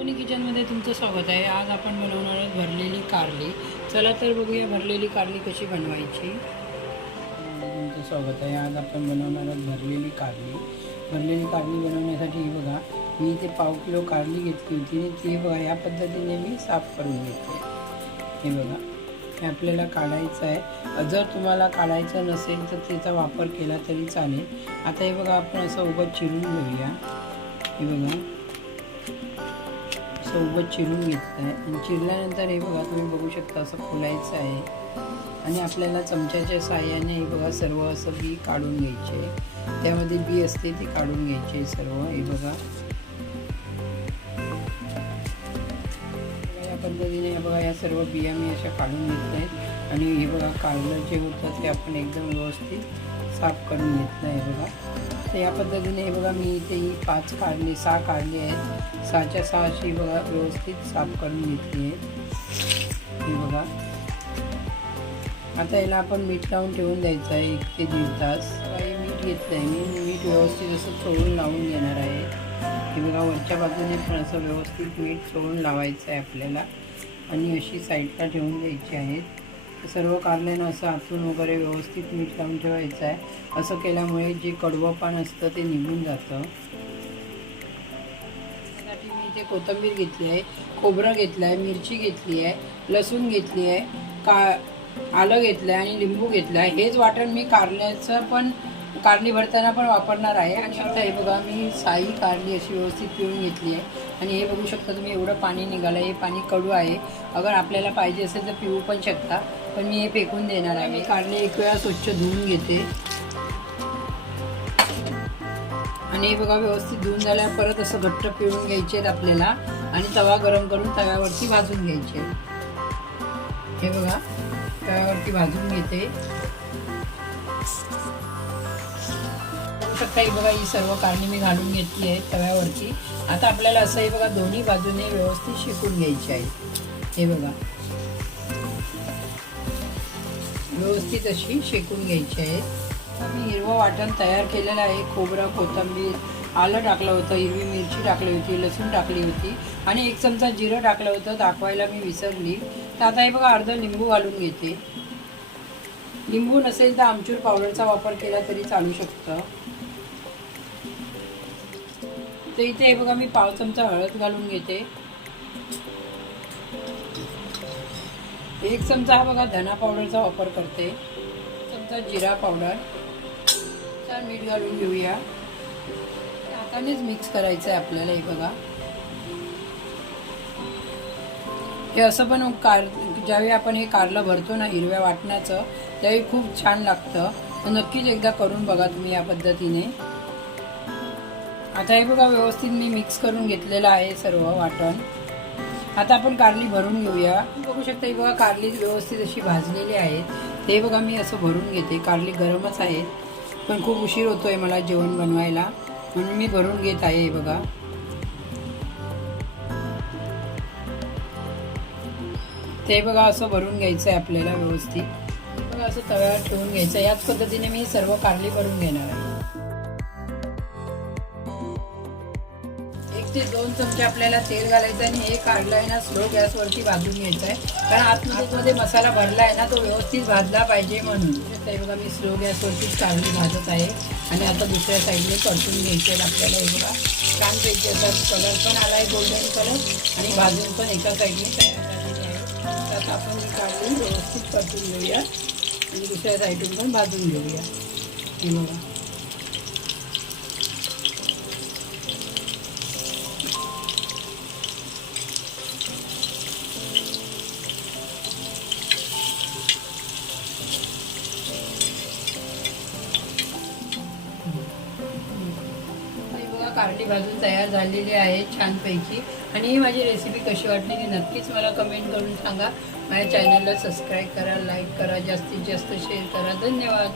Sony किचनमध्ये तुमचं स्वागत आहे। आज आपण बनवणार आहोत भरलेली कारली। चला तर बघूया भरलेली कारली कशी बनवायची। तुमचं स्वागत आहे। आज आपण बनवणार आहोत भरलेली कारली। भरलेली कारली बनवण्यासाठी बघा मी इथे 1/2 किलो कारली घेतली होती आणि ती बघा या पद्धतीने मी साफ करून घेतली। हे बघा हे आपल्याला काढायचं आहे। जर तुम्हाला काढायचं नसेल तर त्याचा वापर केला तरी चालेल। आता हे बघा आपण असं उभं चिरून घेऊया। हे बघा सोबत चिरून घेतलं आहे आणि चिरल्यानंतर हे बघा तुम्ही बघू शकता असं खोलायचं आहे आणि आपल्याला चमच्याच्या साहाय्याने हे बघा सर्व असं बी काढून घ्यायचे। त्यामध्ये बी असते ते काढून घ्यायचे सर्व। हे बघा या पद्धतीने हे बघा या सर्व बिया मी अशा काढून घेतल्या आहेत आणि हे बघा कारलं जे होतं ते आपण एकदम व्यवस्थित साफ करून घेतलं आहे बघा। तर या पद्धतीने हे बघा मी इथे ही 6 काढली आहेत। 6च्या 6 अशी बघा व्यवस्थित साफ करून घेतली आहे। हे बघा आता याला आपण मीठ लावून ठेवून द्यायचं आहे 1 ते 1.5 तास। काही मीठ घेतलं आहे मी मीठ व्यवस्थित असं चोळून लावून घेणार आहे। हे बघा वरच्या बाजूने पण असं व्यवस्थित मीठ चोळून लावायचं आहे आपल्याला आणि अशी साईडला ठेवून द्यायची आहेत। सर्व कारल्यांना असं आतून वगैरे व्यवस्थित मीठ लावून ठेवायचं आहे। असं केल्यामुळे जे कडवं पान असतं ते निघून जातं। त्यासाठी मी इथे कोथिंबीर घेतली आहे, खोबरं घेतलं आहे, मिरची घेतली आहे, लसूण घेतली आहे, आलं घेतलं आहे आणि लिंबू घेतलं आहे। हेच वाटण मी कारल्याचं पण कारली भरताना पण वापरणार आहे। आणि आता हे बघा मी साई कारली अशी व्यवस्थित पिळून घेतली आहे आणि हे बघू शकता तुम्ही एवढं पाणी निघालं आहे। हे पाणी कडू आहे, अगर आपल्याला पाहिजे असेल तर पिळू पण शकता, पण मी हे फेकून देणार आहे। मी कारले 1 वेळा स्वच्छ धुवून घेते आणि हे बघा व्यवस्थित धुवून झाल्यावर परत असं घट्ट पिळून घ्यायचे आहेत आपल्याला आणि तवा गरम करून तव्यावरती भाजून घ्यायचे। हे बघा तव्यावरती भाजून घेते शकता। ही बघा ही सर्व कारली मी घालून घेतली आहे तव्यावरती। आता आपल्याला असं हे बघा दोन्ही बाजूने व्यवस्थित शेकून घ्यायची आहे। हे बघा व्यवस्थित अशी शेकून घ्यायची आहे। मी हिरवं वाटण तयार केलेलं आहे। खोबरं, कोथिंबीर, आलं टाकलं होतं, हिरवी मिरची टाकली होती, लसूण टाकली होती आणि 1 चमचा जिरं टाकलं होतं, दाखवायला मी विसरली। तर आता हे बघा अर्धा लिंबू घालून घेते। लिंबू नसेल तर आमचूर पावडरचा वापर केला तरी चालू शकतं। तर इथे हे बघा मी 1/2 चमचा हळद घालून घेते। 1 चमचा हा बघा धना पावडरचा वापर करते, 1 चमचा जिरा पावडर, मीठ घालून घेऊया। हातानेच मिक्स करायचं आहे आपल्याला। हे बघा हे असं पण ज्यावेळी आपण हे कारलं भरतो ना हिरव्या वाटणाचं त्यावेळी खूप छान लागतं। तर नक्कीच एकदा करून बघा तुम्ही या पद्धतीने। आता हे बघा व्यवस्थित मी मिक्स करून घेतलेलं आहे सर्व वाटण। आता आपण कारली भरून घेऊया। बघू शकता हे बघा कारली व्यवस्थित अशी भाजलेली आहेत। ते बघा मी असं भरून घेते। कारली गरमच आहेत पण खूप उशीर होतोय मला जेवण बनवायला म्हणून मी भरून घेत आहे। हे बघा ते बघा असं भरून घ्यायचं आहे आपल्याला व्यवस्थित। बघा असं तव्यावर ठेवून घ्यायचं। याच पद्धतीने मी सर्व कारली भरून घेणार आहे। 1 ते 2 चमचे आपल्याला तेल घालायचं आणि हे कारलं आहे ना स्लो गॅसवरती भाजून घ्यायचं आहे, कारण आतमध्ये मसाला भरला आहे ना तो व्यवस्थित भाजला पाहिजे म्हणून। ते बघा मी स्लो गॅसवरतीच कारली भाजत आहे आणि आता दुसऱ्या साईडने परतून घ्यायचे आहेत आपल्याला। हे बघा छानपैकी असा कलर पण आला आहे गोल्डन कलर आणि भाजून पण एका साईडने तयार झालेली आहे। आता आपण ही कारली व्यवस्थित परतून घेऊया आणि दुसऱ्या साईडून पण भाजून घेऊया। हे बघा कारली भाजून तयार झालेली आहे छानपैकी। आणि ही माझी रेसिपी कशी वाटली ती नक्कीच मला कमेंट करून सांगा। माझ्या चॅनलला सबस्क्राईब करा, लाईक करा, जास्तीत जास्त शेअर करा। धन्यवाद।